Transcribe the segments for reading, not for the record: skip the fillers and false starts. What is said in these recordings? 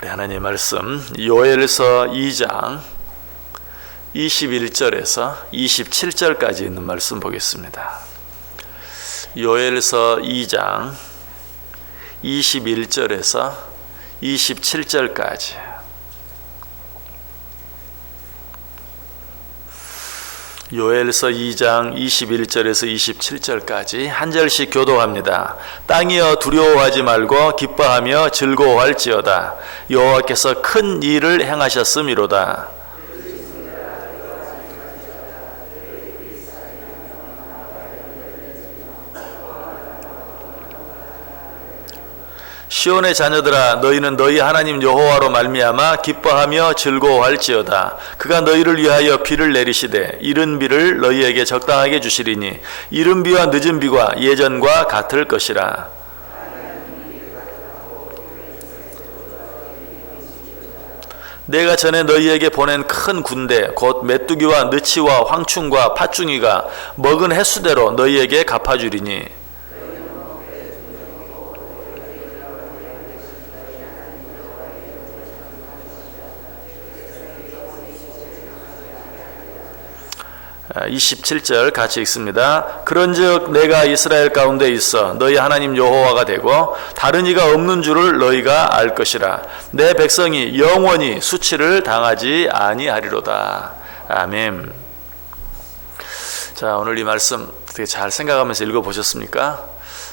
우리 하나님 말씀 요엘서 2장 21절에서 27절까지 있는 말씀 보겠습니다. 요엘서 2장 21절에서 27절까지. 요엘서 2장 21절에서 27절까지 한 절씩 교독합니다. 땅이여 두려워하지 말고 기뻐하며 즐거워할지어다. 여호와께서 큰 일을 행하셨음이로다. 시온의 자녀들아, 너희는 너희 하나님 여호와로 말미암아 기뻐하며 즐거워할지어다. 그가 너희를 위하여 비를 내리시되 이른 비를 너희에게 적당하게 주시리니 이른 비와 늦은 비가 예전과 같을 것이라. 내가 전에 너희에게 보낸 큰 군대 곧 메뚜기와 느치와 황충과 팥중이가 먹은 횟수대로 너희에게 갚아주리니 27절 같이 읽습니다. 그런즉 내가 이스라엘 가운데 있어 너희 하나님 여호와가 되고 다른 이가 없는 줄을 너희가 알 것이라. 내 백성이 영원히 수치를 당하지 아니하리로다. 아멘. 자, 오늘 이 말씀 어떻게 잘 생각하면서 읽어보셨습니까?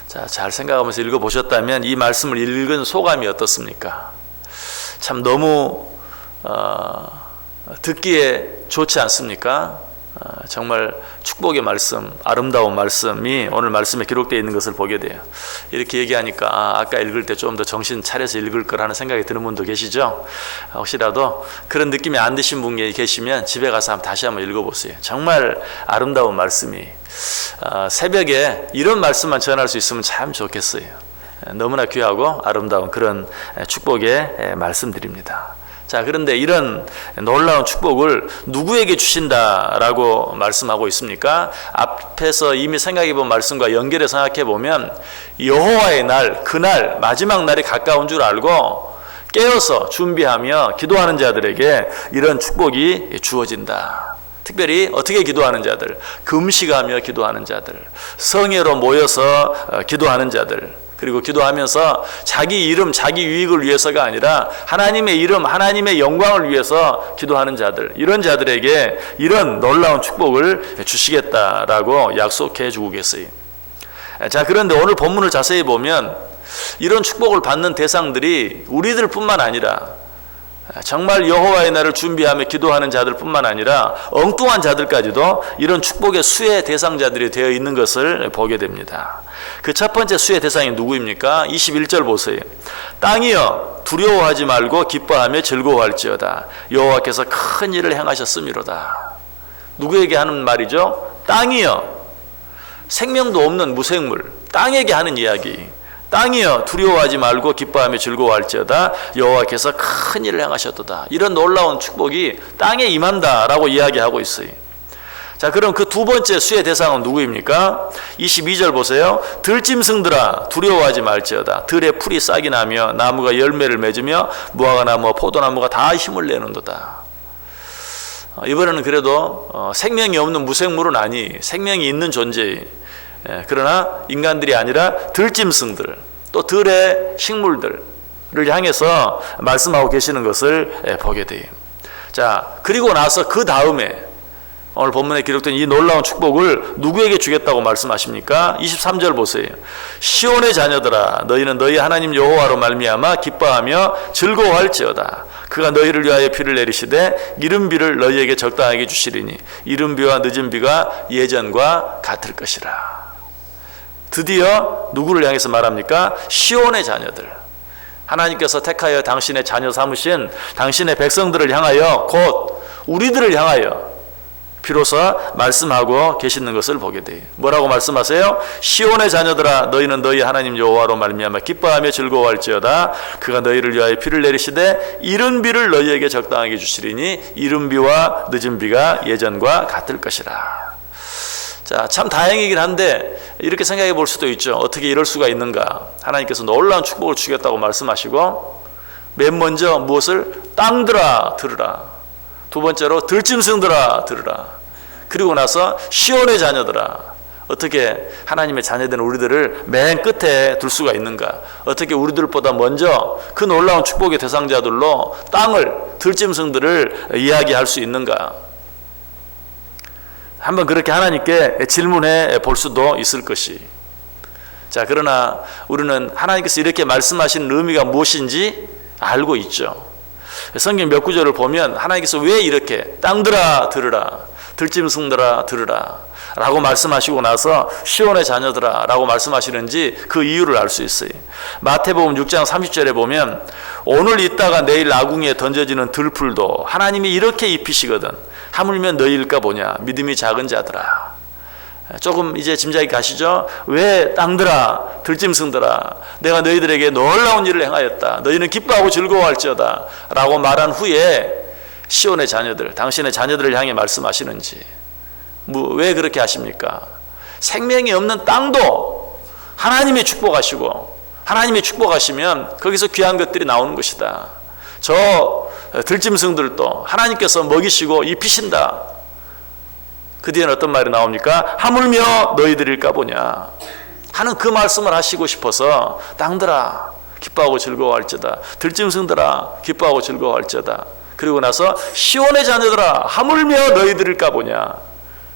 자, 잘 생각하면서 읽어보셨다면 이 말씀을 읽은 소감이 어떻습니까? 참 너무 듣기에 좋지 않습니까? 정말 축복의 말씀, 아름다운 말씀이 오늘 말씀에 기록되어 있는 것을 보게 돼요. 이렇게 얘기하니까 아까 읽을 때 좀 더 정신 차려서 읽을 거라는 생각이 드는 분도 계시죠? 혹시라도 그런 느낌이 안 드신 분 계시면 집에 가서 다시 한번 읽어보세요. 정말 아름다운 말씀이 새벽에 이런 말씀만 전할 수 있으면 참 좋겠어요. 너무나 귀하고 아름다운 그런 축복의 말씀드립니다. 자, 그런데 이런 놀라운 축복을 누구에게 주신다라고 말씀하고 있습니까? 앞에서 이미 생각해 본 말씀과 연결해 생각해 보면 여호와의 날, 그날 마지막 날이 가까운 줄 알고 깨어서 준비하며 기도하는 자들에게 이런 축복이 주어진다. 특별히 어떻게 기도하는 자들, 금식하며 기도하는 자들, 성회로 모여서 기도하는 자들, 그리고 기도하면서 자기 이름, 자기 유익을 위해서가 아니라 하나님의 이름, 하나님의 영광을 위해서 기도하는 자들, 이런 자들에게 이런 놀라운 축복을 주시겠다라고 약속해 주고 계세요. 자, 그런데 오늘 본문을 자세히 보면 이런 축복을 받는 대상들이 우리들 뿐만 아니라 정말 여호와의 날을 준비하며 기도하는 자들 뿐만 아니라 엉뚱한 자들까지도 이런 축복의 수혜 대상자들이 되어 있는 것을 보게 됩니다. 그 첫 번째 수혜 대상이 누구입니까? 21절 보세요. 땅이여 두려워하지 말고 기뻐하며 즐거워할지어다. 여호와께서 큰 일을 행하셨음이로다. 누구에게 하는 말이죠? 땅이여, 생명도 없는 무생물, 땅에게 하는 이야기. 땅이여 두려워하지 말고 기뻐하며 즐거워할지어다. 여호와께서 큰 일을 행하셨도다. 이런 놀라운 축복이 땅에 임한다라고 이야기하고 있어요. 자, 그럼 그 두 번째 수혜 대상은 누구입니까? 22절 보세요. 들짐승들아 두려워하지 말지어다. 들에 풀이 싹이 나며 나무가 열매를 맺으며 무화과나무와 포도나무가 다 힘을 내는도다. 이번에는 그래도 생명이 없는 무생물은 아니, 생명이 있는 존재. 그러나 인간들이 아니라 들짐승들, 또 들의 식물들을 향해서 말씀하고 계시는 것을 보게 돼요. 자, 그리고 나서 그 다음에 오늘 본문에 기록된 이 놀라운 축복을 누구에게 주겠다고 말씀하십니까? 23절 보세요. 시온의 자녀들아, 너희는 너희 하나님 여호와로 말미암아 기뻐하며 즐거워할지어다. 그가 너희를 위하여 비를 내리시되 이른 비를 너희에게 적당하게 주시리니 이른 비와 늦은 비가 예전과 같을 것이라. 드디어 누구를 향해서 말합니까? 시온의 자녀들. 하나님께서 택하여 당신의 자녀 삼으신 당신의 백성들을 향하여 곧 우리들을 향하여 비로소 말씀하고 계시는 것을 보게 돼요. 뭐라고 말씀하세요? 시온의 자녀들아, 너희는 너희 하나님 여호와로 말미암아 기뻐하며 즐거워할지어다. 그가 너희를 위하여 비를 내리시되 이른 비를 너희에게 적당하게 주시리니 이른 비와 늦은 비가 예전과 같을 것이라. 자, 참 다행이긴 한데 이렇게 생각해 볼 수도 있죠. 어떻게 이럴 수가 있는가? 하나님께서 놀라운 축복을 주겠다고 말씀하시고 맨 먼저 무엇을? 땅들아 들으라. 두 번째로 들짐승들아 들으라. 그리고 나서 시온의 자녀들아. 어떻게 하나님의 자녀된 우리들을 맨 끝에 둘 수가 있는가? 어떻게 우리들보다 먼저 그 놀라운 축복의 대상자들로 땅을, 들짐승들을 이야기할 수 있는가? 한번 그렇게 하나님께 질문해 볼 수도 있을 것이. 자, 그러나 우리는 하나님께서 이렇게 말씀하시는 의미가 무엇인지 알고 있죠. 성경 몇 구절을 보면 하나님께서 왜 이렇게 땅들아 들으라, 들짐승들아 들으라 라고 말씀하시고 나서 시온의 자녀들아 라고 말씀하시는지 그 이유를 알 수 있어요. 마태복음 6장 30절에 보면 오늘 있다가 내일 아궁이에 던져지는 들풀도 하나님이 이렇게 입히시거든 하물며 너희일까 보냐 믿음이 작은 자들아. 조금 이제 짐작이 가시죠? 왜 땅들아 들짐승들아 내가 너희들에게 놀라운 일을 행하였다 너희는 기뻐하고 즐거워할지어다 라고 말한 후에 시온의 자녀들, 당신의 자녀들을 향해 말씀하시는지. 왜 그렇게 하십니까? 생명이 없는 땅도 하나님이 축복하시고 하나님이 축복하시면 거기서 귀한 것들이 나오는 것이다. 저 들짐승들도 하나님께서 먹이시고 입히신다. 그 뒤에는 어떤 말이 나옵니까? 하물며 너희들일까 보냐 하는 그 말씀을 하시고 싶어서 땅들아 기뻐하고 즐거워할지어다 들짐승들아 기뻐하고 즐거워할지어다. 그리고 나서 시온의 자녀들아 하물며 너희들일까 보냐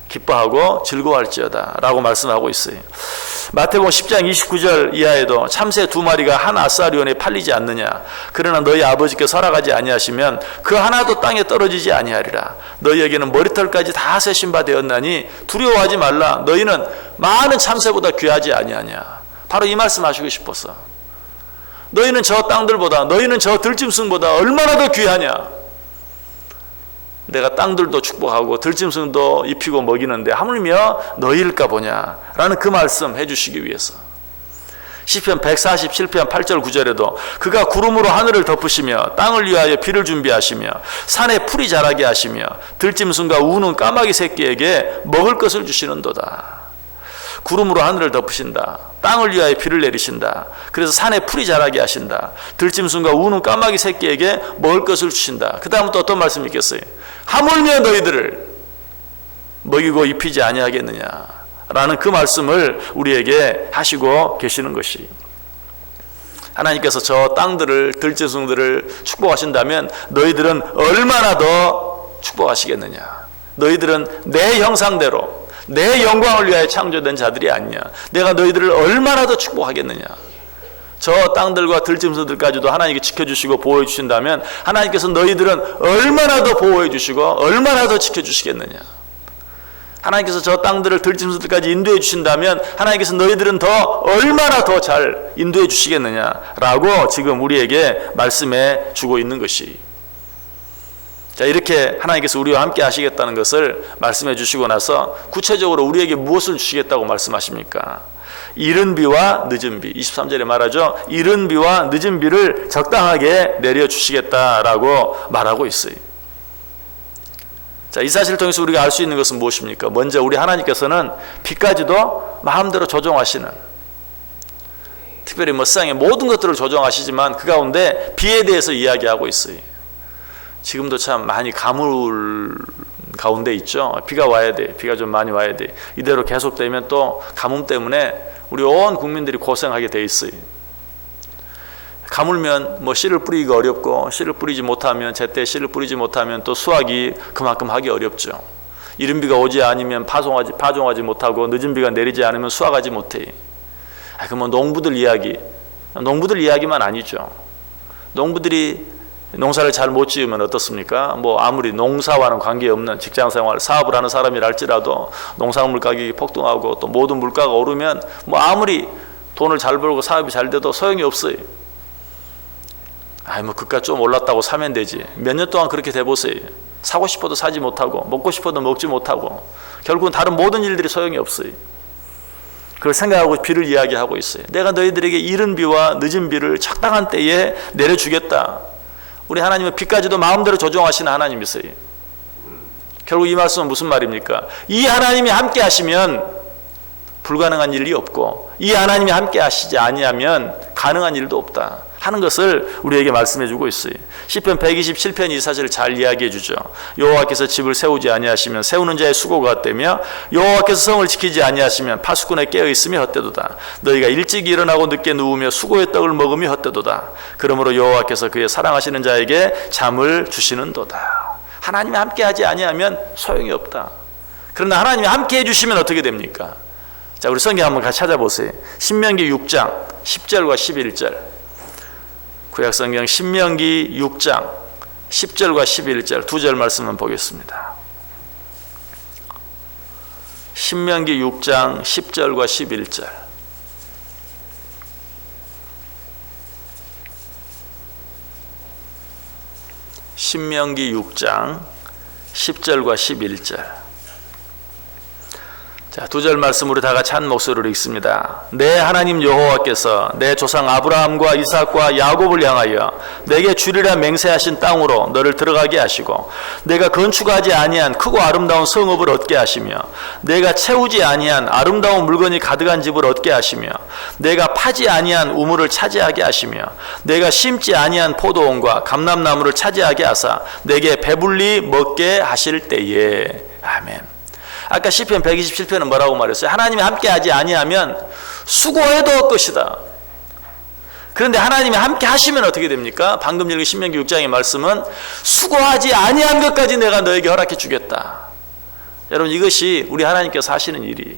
기뻐하고 즐거워할지어다 라고 말씀하고 있어요. 마태복음 10장 29절 이하에도 참새 2마리가 한 아사리온에 팔리지 않느냐 그러나 너희 아버지께서 허락하지 아니하시면 그 하나도 땅에 떨어지지 아니하리라. 너희에게는 머리털까지 다 세신 바 되었나니 두려워하지 말라. 너희는 많은 참새보다 귀하지 아니하냐. 바로 이 말씀 하시고 싶어서 너희는 저 땅들보다 너희는 저 들짐승보다 얼마나 더 귀하냐. 내가 땅들도 축복하고 들짐승도 입히고 먹이는데 하물며 너희일까 보냐 라는 그 말씀 해주시기 위해서. 시편 147편 8절 9절에도 그가 구름으로 하늘을 덮으시며 땅을 위하여 비를 준비하시며 산에 풀이 자라게 하시며 들짐승과 우는 까마귀 새끼에게 먹을 것을 주시는도다. 구름으로 하늘을 덮으신다. 땅을 위하여 비를 내리신다. 그래서 산에 풀이 자라게 하신다. 들짐승과 우는 까마귀 새끼에게 먹을 것을 주신다. 그 다음은 또 어떤 말씀이 있겠어요? 하물며 너희들을 먹이고 입히지 아니하겠느냐 라는 그 말씀을 우리에게 하시고 계시는 것이. 하나님께서 저 땅들을 들짐승들을 축복하신다면 너희들은 얼마나 더 축복하시겠느냐. 너희들은 내 형상대로 내 영광을 위하여 창조된 자들이 아니냐. 내가 너희들을 얼마나 더 축복하겠느냐. 저 땅들과 들짐승들까지도 하나님께 지켜주시고 보호해 주신다면 하나님께서 너희들은 얼마나 더 보호해 주시고 얼마나 더 지켜주시겠느냐. 하나님께서 저 땅들을 들짐승들까지 인도해 주신다면 하나님께서 너희들은 더 얼마나 더 잘 인도해 주시겠느냐라고 지금 우리에게 말씀해 주고 있는 것이. 자, 이렇게 하나님께서 우리와 함께 하시겠다는 것을 말씀해 주시고 나서 구체적으로 우리에게 무엇을 주시겠다고 말씀하십니까? 이른 비와 늦은 비, 23절에 말하죠. 이른 비와 늦은 비를 적당하게 내려주시겠다라고 말하고 있어요. 자, 이 사실을 통해서 우리가 알 수 있는 것은 무엇입니까? 먼저 우리 하나님께서는 비까지도 마음대로 조종하시는, 특별히 세상의 모든 것들을 조종하시지만 그 가운데 비에 대해서 이야기하고 있어요. 지금도 참 많이 가물 가운데 있죠. 비가 와야 돼. 비가 좀 많이 와야 돼. 이대로 계속되면 또 가뭄 때문에 우리 온 국민들이 고생하게 돼 있어요. 가물면 씨를 뿌리기가 어렵고 씨를 뿌리지 못하면 제때 씨를 뿌리지 못하면 또 수확이 그만큼 하기 어렵죠. 이른 비가 오지 않으면 파종하지 못하고 늦은 비가 내리지 않으면 수확하지 못해. 그러면 농부들 이야기만 아니죠. 농부들이 농사를 잘 못 지으면 어떻습니까? 아무리 농사와는 관계없는 직장생활, 사업을 하는 사람이라 할지라도 농산물 가격이 폭등하고 또 모든 물가가 오르면 아무리 돈을 잘 벌고 사업이 잘 돼도 소용이 없어요. 그깟 좀 올랐다고 사면 되지. 몇 년 동안 그렇게 돼보세요. 사고 싶어도 사지 못하고 먹고 싶어도 먹지 못하고 결국은 다른 모든 일들이 소용이 없어요. 그걸 생각하고 비를 이야기하고 있어요. 내가 너희들에게 이른 비와 늦은 비를 적당한 때에 내려주겠다. 우리 하나님은 비까지도 마음대로 조종하시는 하나님이세요. 결국 이 말씀은 무슨 말입니까? 이 하나님이 함께 하시면 불가능한 일이 없고 이 하나님이 함께 하시지 아니하면 가능한 일도 없다. 하는 것을 우리에게 말씀해 주고 있어요. 시편 127편이 이 사실을 잘 이야기해 주죠. 여호와께서 집을 세우지 아니하시면 세우는 자의 수고가 헛되며 여호와께서 성을 지키지 아니하시면 파수꾼에 깨어 있음이 헛되도다. 너희가 일찍 일어나고 늦게 누우며 수고의 떡을 먹음이 헛되도다. 그러므로 여호와께서 그의 사랑하시는 자에게 잠을 주시는도다. 하나님이 함께하지 아니하면 소용이 없다. 그러나 하나님이 함께해 주시면 어떻게 됩니까? 자, 우리 성경 한번 같이 찾아보세요. 신명기 6장 10절과 11절. 구약성경 신명기 6장 10절과 11절 두 절 말씀만 보겠습니다. 신명기 6장 10절과 11절. 신명기 6장 10절과 11절. 자, 두 절 말씀 우리 다 같이 한 목소리로 읽습니다. 내 하나님 여호와께서 내 조상 아브라함과 이삭과 야곱을 향하여 내게 주리라 맹세하신 땅으로 너를 들어가게 하시고 내가 건축하지 아니한 크고 아름다운 성읍을 얻게 하시며 내가 채우지 아니한 아름다운 물건이 가득한 집을 얻게 하시며 내가 파지 아니한 우물을 차지하게 하시며 내가 심지 아니한 포도원과 감람나무를 차지하게 하사 내게 배불리 먹게 하실 때에. 아멘. 아까 시편 127편은 뭐라고 말했어요? 하나님이 함께하지 아니하면 수고해도 것이다. 그런데 하나님이 함께 하시면 어떻게 됩니까? 방금 읽은 신명기 6장의 말씀은 수고하지 아니한 것까지 내가 너에게 허락해 주겠다. 여러분, 이것이 우리 하나님께서 하시는 일이,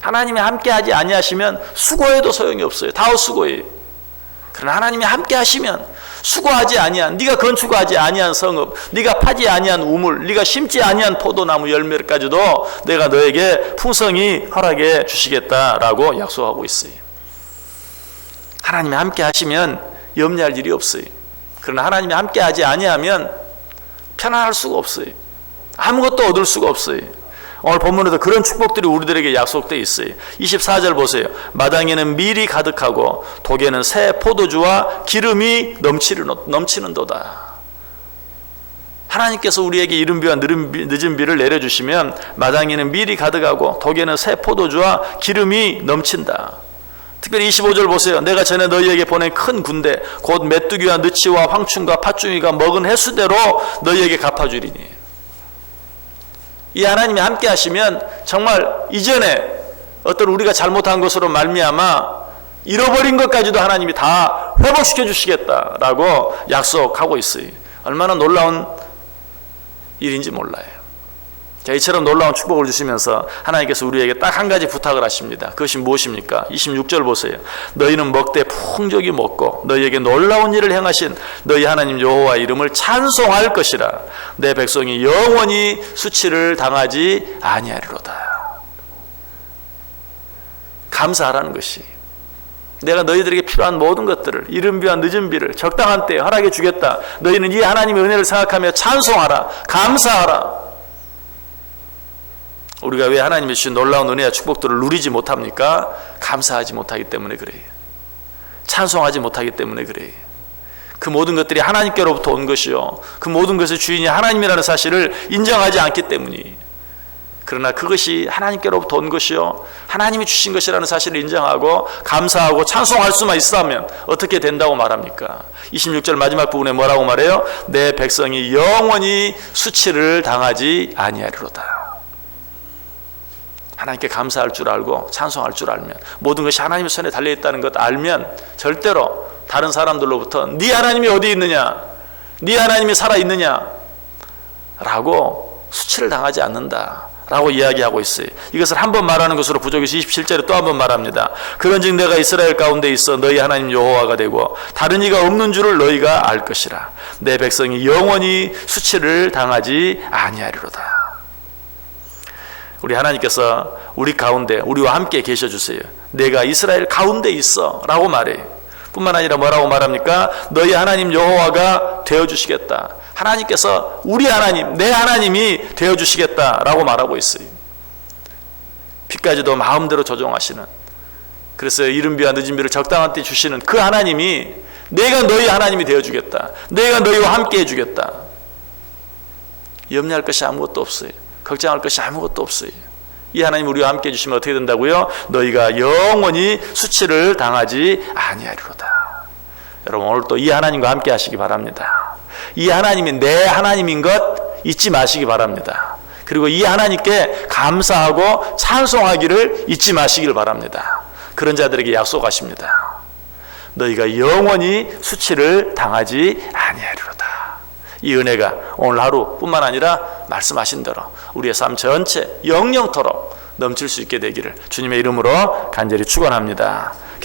하나님이 함께하지 아니하시면 수고해도 소용이 없어요. 다 헛수고해요. 그러나 하나님이 함께 하시면 수고하지 아니한, 네가 건축하지 아니한 성읍, 네가 파지 아니한 우물, 네가 심지 아니한 포도나무 열매까지도 내가 너에게 풍성히 허락해 주시겠다라고 약속하고 있어요. 하나님이 함께 하시면 염려할 일이 없어요. 그러나 하나님이 함께 하지 아니하면 편안할 수가 없어요. 아무것도 얻을 수가 없어요. 오늘 본문에도 그런 축복들이 우리들에게 약속되어 있어요. 24절 보세요. 마당에는 밀이 가득하고 독에는 새 포도주와 기름이 넘치는도다. 하나님께서 우리에게 이른 비와 늦은 비를 내려주시면 마당에는 밀이 가득하고 독에는 새 포도주와 기름이 넘친다. 특별히 25절 보세요. 내가 전에 너희에게 보낸 큰 군대 곧 메뚜기와 느치와 황충과 팥중이가 먹은 횟수대로 너희에게 갚아주리니. 이 하나님이 함께 하시면 정말 이전에 어떤 우리가 잘못한 것으로 말미암아 잃어버린 것까지도 하나님이 다 회복시켜 주시겠다라고 약속하고 있어요. 얼마나 놀라운 일인지 몰라요. 자, 이처럼 놀라운 축복을 주시면서 하나님께서 우리에게 딱 한 가지 부탁을 하십니다. 그것이 무엇입니까? 26절 보세요. 너희는 먹되 풍족이 먹고 너희에게 놀라운 일을 행하신 너희 하나님 여호와 이름을 찬송할 것이라. 내 백성이 영원히 수치를 당하지 아니하리로다. 감사하라는 것이, 내가 너희들에게 필요한 모든 것들을 이른 비와 늦은 비를 적당한 때에 허락해 주겠다. 너희는 이 하나님의 은혜를 생각하며 찬송하라. 감사하라. 우리가 왜 하나님이 주신 놀라운 은혜와 축복들을 누리지 못합니까? 감사하지 못하기 때문에 그래요. 찬송하지 못하기 때문에 그래요. 그 모든 것들이 하나님께로부터 온 것이요, 그 모든 것의 주인이 하나님이라는 사실을 인정하지 않기 때문이에요. 그러나 그것이 하나님께로부터 온 것이요, 하나님이 주신 것이라는 사실을 인정하고 감사하고 찬송할 수만 있으면 어떻게 된다고 말합니까? 26절 마지막 부분에 뭐라고 말해요? 내 백성이 영원히 수치를 당하지 아니하리로다. 하나님께 감사할 줄 알고 찬송할 줄 알면, 모든 것이 하나님의 손에 달려있다는 것 알면 절대로 다른 사람들로부터 네 하나님이 어디 있느냐, 네 하나님이 살아있느냐 라고 수치를 당하지 않는다 라고 이야기하고 있어요. 이것을 한 번 말하는 것으로 부족해서 27절에 또 한 번 말합니다. 그런즉 내가 이스라엘 가운데 있어 너희 하나님 여호와가 되고 다른 이가 없는 줄을 너희가 알 것이라. 내 백성이 영원히 수치를 당하지 아니하리로다. 우리 하나님께서 우리 가운데 우리와 함께 계셔주세요. 내가 이스라엘 가운데 있어 라고 말해요. 뿐만 아니라 뭐라고 말합니까? 너희 하나님 여호와가 되어주시겠다. 하나님께서 우리 하나님, 내 하나님이 되어주시겠다라고 말하고 있어요. 비까지도 마음대로 조종하시는, 그래서 이른 비와 늦은 비를 적당한 때 주시는 그 하나님이 내가 너희 하나님이 되어주겠다. 내가 너희와 함께 해주겠다. 염려할 것이 아무것도 없어요. 걱정할 것이 아무것도 없어요. 이 하나님 우리와 함께 해주시면 어떻게 된다고요? 너희가 영원히 수치를 당하지 아니하리로다. 여러분 오늘 또 이 하나님과 함께 하시기 바랍니다. 이 하나님이 내 하나님인 것 잊지 마시기 바랍니다. 그리고 이 하나님께 감사하고 찬송하기를 잊지 마시길 바랍니다. 그런 자들에게 약속하십니다. 너희가 영원히 수치를 당하지 아니하리로다. 이 은혜가 오늘 하루뿐만 아니라 말씀하신 대로 우리의 삶 전체 영영토록 넘칠 수 있게 되기를 주님의 이름으로 간절히 축원합니다.